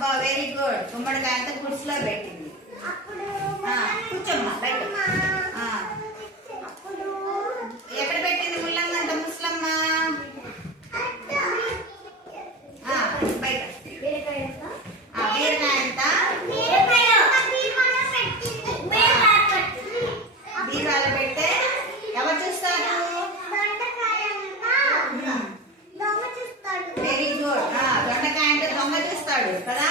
అబ్బా very good. గుమ్మడికాయ అంతా గుడ్స్లో పెట్టింది. కూర్చోమ్మా బయట. ఎక్కడ పెట్టింది ముల్లంగంత ముసలమ్మ? బయట. బీరకాయ ఎంత? బీరాలు పెడితే ఎవరు చూస్తారు? Very good. దొండకాయ అంటే దొంగ చూస్తాడు కదా.